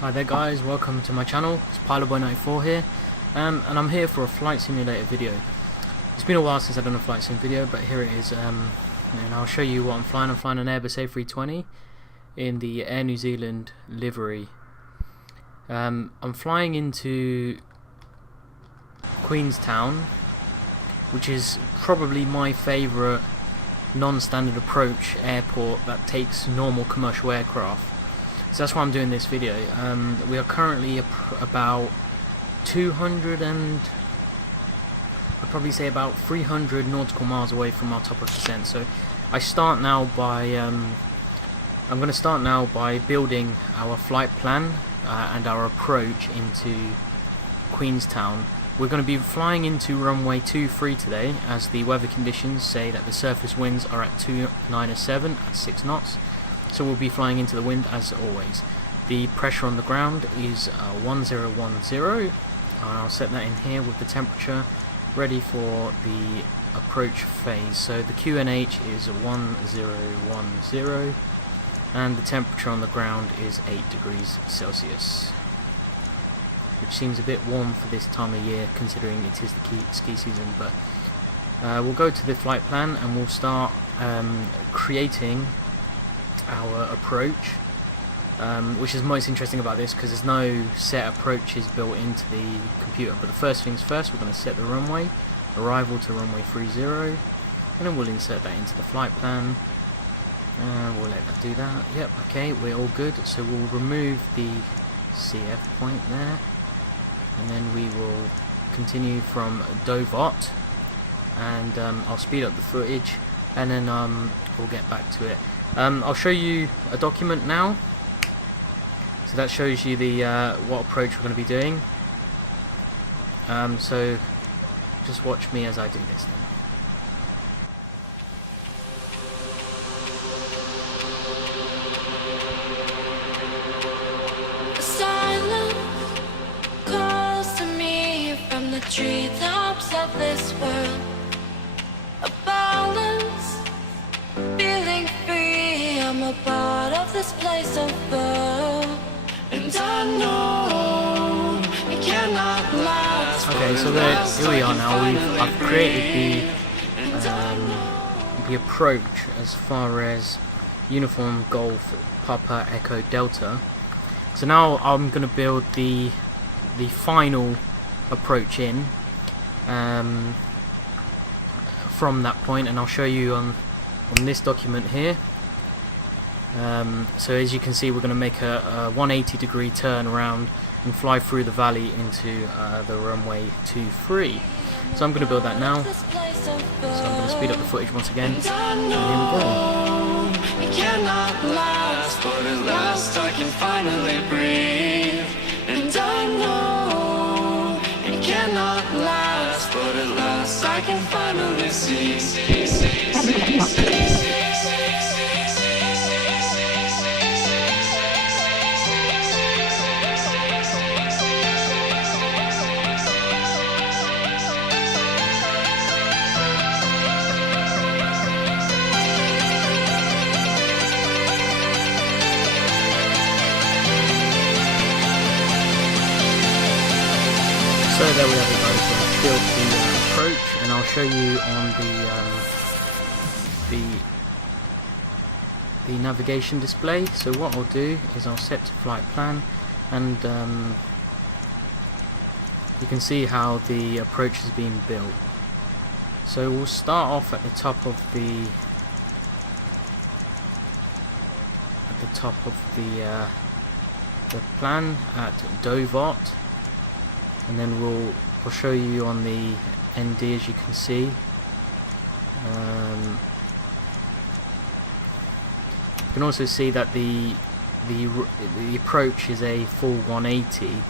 Hi there guys, welcome to my channel. It's PilotBoy94 here, and I'm here for a flight simulator video. It's been a while since I've done a flight sim video, but here it is, and I'll show you what I'm flying. I'm flying an Airbus A320 in the Air New Zealand livery. I'm flying into Queenstown, which is probably my favourite non-standard approach airport that takes normal commercial aircraft. So that's why I'm doing this video. We are currently about 200 and I'd probably say about 300 nautical miles away from our top of descent. So I start now by I'm going to start now by building our flight plan and our approach into Queenstown. We're going to be flying into runway 23 today, as the weather conditions say that the surface winds are at 297 at 6 knots. So we'll be flying into the wind as always. The pressure on the ground is 1010. I'll set that in here with the temperature ready for the approach phase. So the QNH is 1010 and the temperature on the ground is 8 degrees Celsius, which seems a bit warm for this time of year considering it is the ski season. But we'll go to the flight plan and we'll start creating our approach, which is most interesting about this because there's no set approaches built into the computer. But the first things first, we're going to set the runway, arrival to runway 30, and then we'll insert that into the flight plan. We'll let that do that. Yep, okay, we're all good. So we'll remove the CF point there, and then we will continue from Dovot, and I'll speed up the footage, and then we'll get back to it. I'll show you a document now. So that shows you the what approach we're going to be doing. So just watch me as I do this then. Silence calls to me from the treetops of this world. A balance, feeling free. I'm a part of this place of love, and I know it cannot last. Okay, so here we are now. I've created the approach as far as Uniform Golf Papa Echo Delta. So now I'm going to build the final approach in from that point, and I'll show you on this document here. So as you can see, we're going to make a 180 degree turn around and fly through the valley into the runway 23. So I'm going to build that now. So I'm going to speed up the footage once again, and here we go. It cannot last, but at last I can finally breathe. And I know it cannot last, but at last I can finally see. So there we have it guys, so I've built the approach, and I'll show you on the navigation display. So what I'll do is I'll set to flight plan, and you can see how the approach is being built. So we'll start off at the top of the plan at Dovot. And then I'll show you on the ND, as you can see. You can also see that the approach is a full 180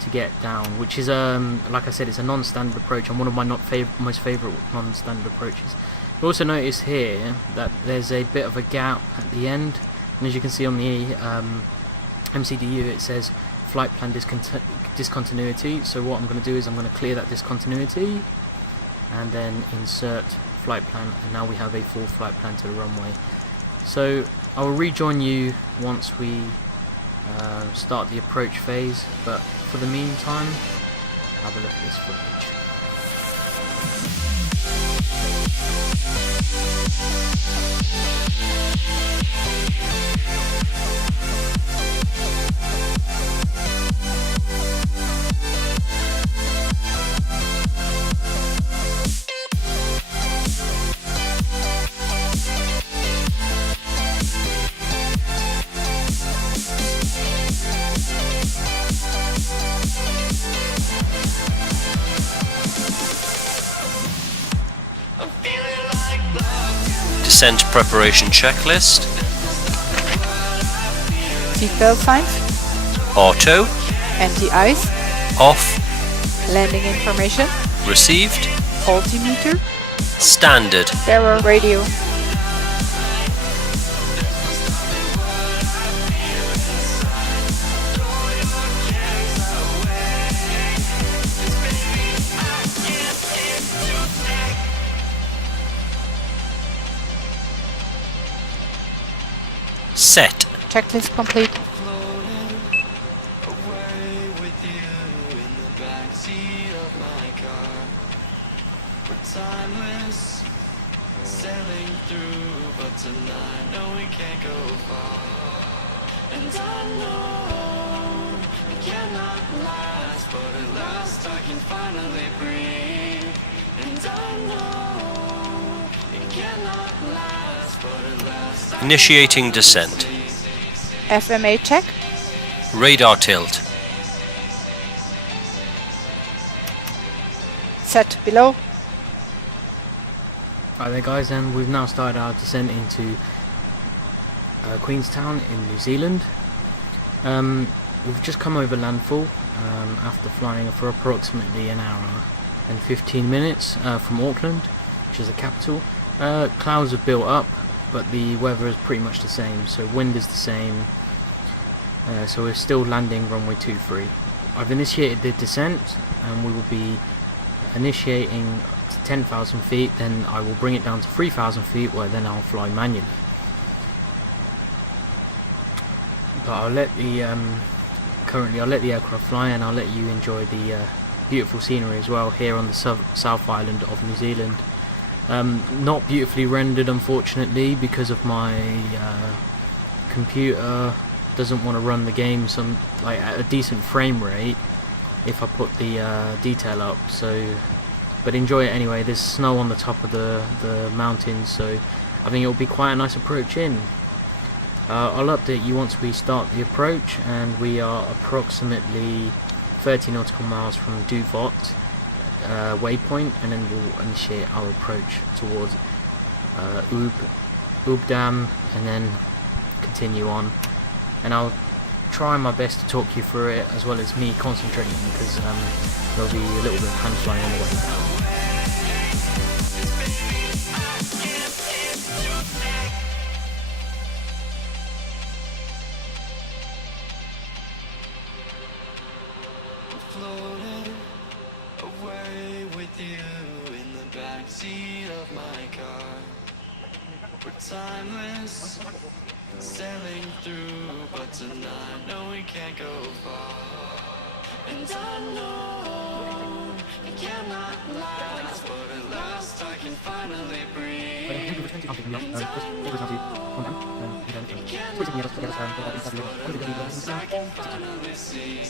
to get down, which is like I said, it's a non-standard approach and one of my most favourite non-standard approaches. You also notice here that there's a bit of a gap at the end, and as you can see on the MCDU, it says flight plan discontinuity. So what I'm going to do is I'm going to clear that discontinuity and then insert flight plan, and now we have a full flight plan to the runway. So I'll rejoin you once we start the approach phase, but for the meantime, have a look at this footage. Descent preparation checklist. Seatbelt signs, Auto. anti-ice, Off. landing information, Received. altimeter, Standard. bearer radio. Set. Checklist complete. Floating away with you in the backseat of my car. We're timeless, sailing through, but tonight, no, we can't go far. And I know it cannot last, but at last I can finally breathe. And I know it cannot last, but at last I Initiating descent. FMA check. Radar tilt. Set below. Right there guys, and we've now started our descent into Queenstown in New Zealand. We've just come over landfall after flying for approximately an hour and 15 minutes from Auckland, which is the capital. Clouds have built up, but the weather is pretty much the same, so wind is the same, so we're still landing runway 23. I've initiated the descent, and we will be initiating to 10,000 feet, then I will bring it down to 3,000 feet, where then I'll fly manually. But I'll let the currently I'll let the aircraft fly, and I'll let you enjoy the beautiful scenery as well here on the South Island of New Zealand. Not beautifully rendered, unfortunately, because of my computer doesn't want to run the game at a decent frame rate if I put the detail up. So, but enjoy it anyway. There's snow on the top of the mountains, so I think it'll be quite a nice approach in. I'll update you once we start the approach, and we are approximately 30 nautical miles from Duvot waypoint, and then we'll initiate our approach towards Ubdam, and then continue on. And I'll try my best to talk you through it, as well as me concentrating, because there'll be a little bit of hand flying on the way down. Floating away with you in the backseat of my car. We're timeless, sailing through, but tonight, no, we can't go far. And I know it cannot last, but at last I can finally breathe. And I know it cannot last, but at last I can finally see.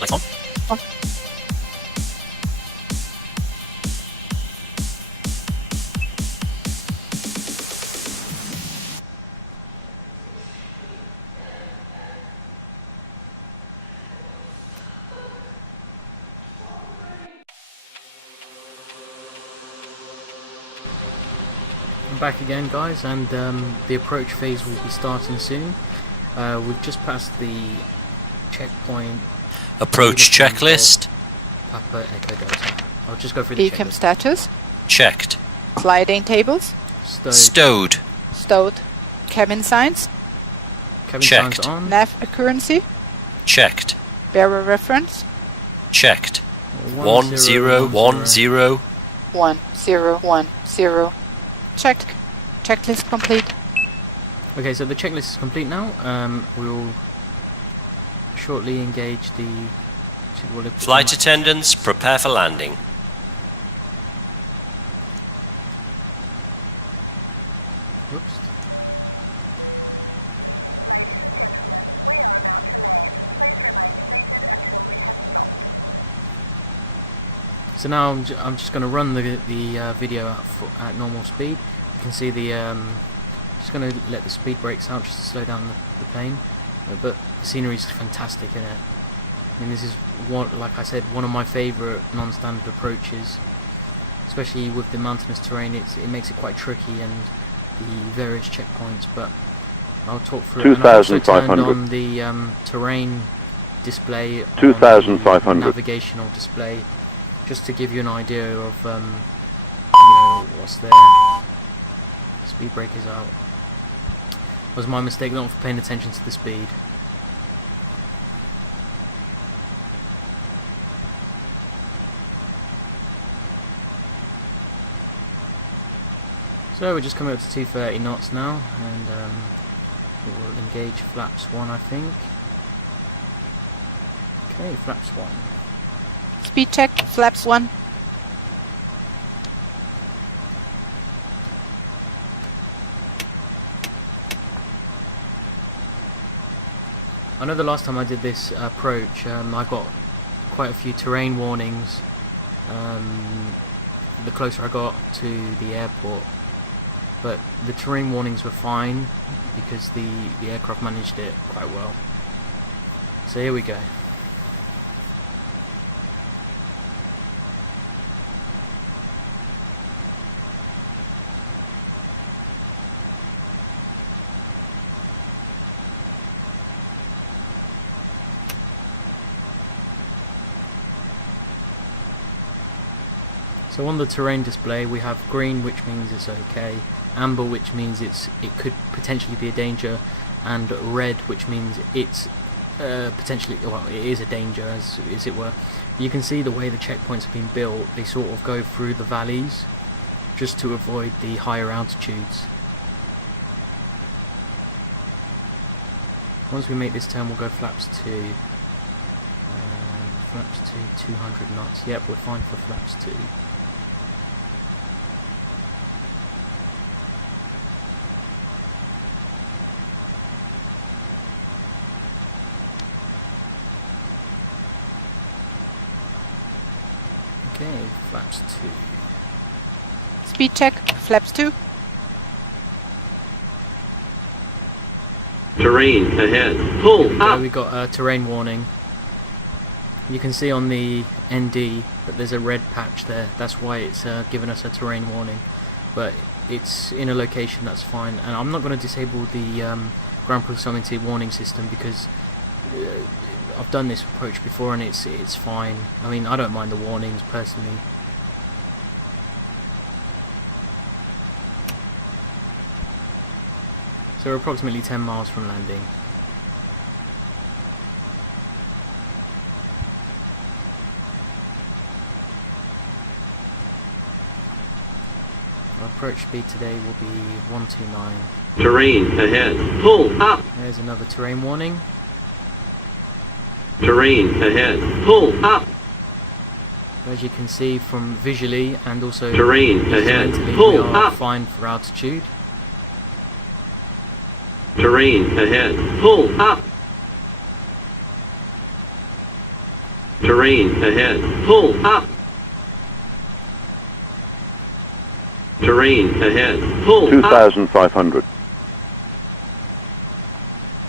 Lights on. I'm back again, guys, and the approach phase will be starting soon. We've just passed the checkpoint. Approach checklist. Papa Echo Delta. I'll just go through the Beacon checklist. status. Checked. Sliding tables. Stowed. Stowed. Cabin signs. Cabin Checked. signs on. Nav accuracy. Checked. Bearer reference. Checked. 1010. 1010. 1010. Checked. Checklist complete. Okay, so the checklist is complete now. We will shortly engage the Flight attendants, prepare for landing. Oops. So now I'm just going to run the video at normal speed. You can see the just going to let the speed brakes out just to slow down the plane. But the scenery is fantastic in it. I mean, this is like I said, one of my favourite non-standard approaches, especially with the mountainous terrain. It makes it quite tricky and the various checkpoints. But I'll talk through it. And I also turned on the terrain display, on the navigational display, just to give you an idea of you know, what's there. Speed brake is out. Was my mistake not for paying attention to the speed. So we're just coming up to 230 knots now, and we'll engage flaps 1, I think. Okay, flaps 1. Speed check. Flaps 1. I know the last time I did this approach, I got quite a few terrain warnings the closer I got to the airport, but the terrain warnings were fine because the aircraft managed it quite well. So here we go. So on the terrain display we have green, which means it's okay, amber, which means it could potentially be a danger, and red, which means it's potentially, well, it is a danger, as it were. You can see the way the checkpoints have been built, they sort of go through the valleys just to avoid the higher altitudes. Once we make this turn we'll go flaps 2. Flaps 2, 200 knots. Yep, we're fine for flaps 2. Okay, flaps 2. Speed check. Flaps 2. Terrain ahead. Pull up. We got a terrain warning. You can see on the ND that there's a red patch there. That's why it's given us a terrain warning. But it's in a location that's fine. And I'm not going to disable the ground proximity warning system because I've done this approach before and it's fine. I mean, I don't mind the warnings personally. So we're approximately 10 miles from landing. Our approach speed today will be 129. Terrain ahead. Pull up. There's another terrain warning. Terrain ahead. Pull up. As you can see from visually and also Terrain ahead. instrumentally, we Pull are up. fine for altitude. Terrain ahead. Pull up. Terrain ahead. Pull up. Terrain ahead. Pull up. 2,500.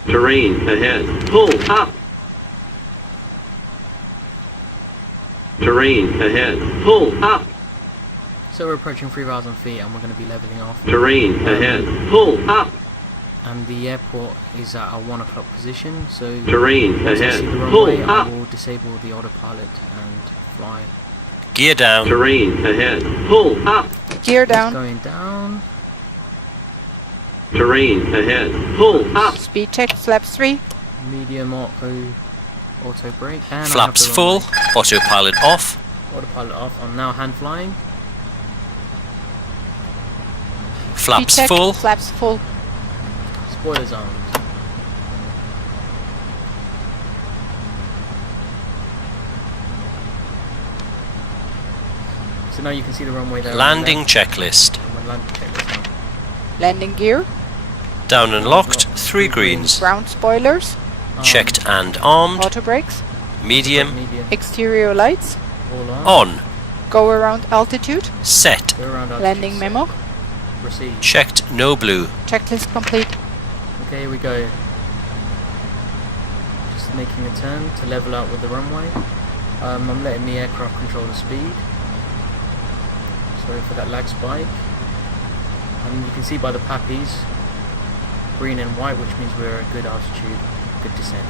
Terrain ahead. Pull up. Terrain ahead. Pull up. So we're approaching 3,000 feet and we're going to be leveling off. Terrain ahead. Pull up. And the airport is at our 1 o'clock position, so Terrain once I ahead. see the Pull runway, I up. will disable the autopilot and fly. Gear down. Terrain ahead. Pull up. Gear It's down. going down. Terrain ahead. Pull up. Speed check. Flaps 3. Medium auto brake. And I have Flaps the full. runway. Autopilot off. Autopilot off. I'm now hand flying. Speed Flaps check. full. Flaps full. Spoilers armed. So now you can see the runway there. on the Landing left. checklist. I'm on landing checklist now. Landing gear. Down and locked. 3 greens. Ground spoilers. Checked and armed. Auto brakes. Medium. Medium. Exterior lights. All on. On. Go around altitude. Set. Go around altitude, Landing set. memo. Proceed. Checked no blue. Checklist complete. Okay, here we go. Just making a turn to level out with the runway. I'm letting the aircraft control the speed. Sorry for that lag spike. And you can see by the pappies, green and white, which means we're at good altitude, good descent.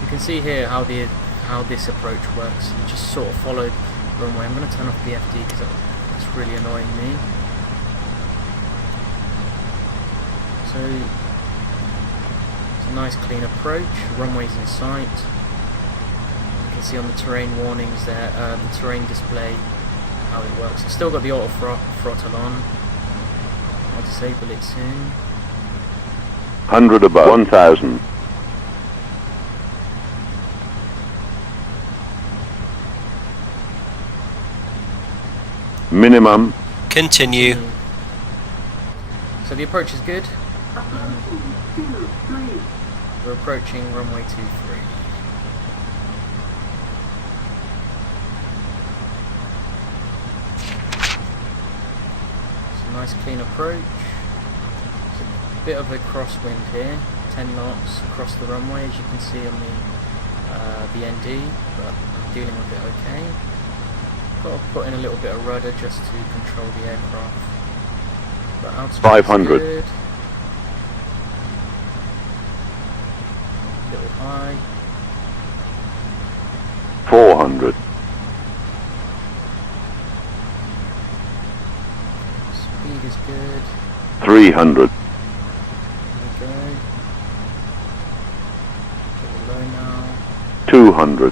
You can see here how this approach works. You just sort of follow the runway. I'm going to turn off the FD because it's really annoying me. So it's a nice clean approach. Runway's in sight. You can see on the terrain warnings there, the terrain display, how it works. I've still got the auto throttle on. I'll disable it soon. 100 above. 1,000. Minimum. Continue. So the approach is good. We're approaching runway 23. It's a nice clean approach. It's a bit of a crosswind here, 10 knots across the runway as you can see on the ND, but I'm dealing with it okay. Got to put in a little bit of rudder just to control the aircraft. But altitude 500. is good. A little high. 400. Speed is good. 300. There we go. A little low now. 200. A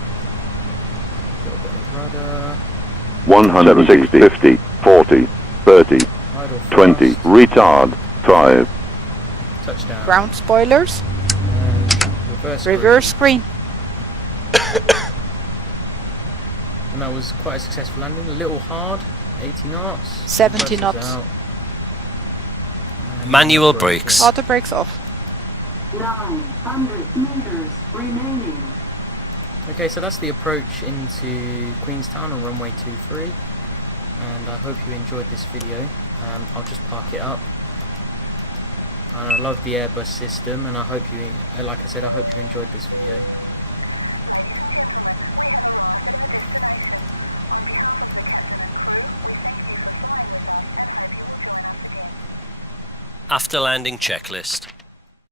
little bit of rudder. 160. 50. 40. 30. Idle 20. fast. Retard. 5. Touchdown. Ground spoilers. And reverse. Reverse screen. screen. And that was quite a successful landing. A little hard. 80 knots. 70 Compressors knots. out. And Manual braking. brakes. Auto brakes off. 900 meters remaining. Okay, so that's the approach into Queenstown on runway 23, and I hope you enjoyed this video. I'll just park it up. And I love the Airbus system, and I hope you, like I said, I hope you enjoyed this video. After landing checklist.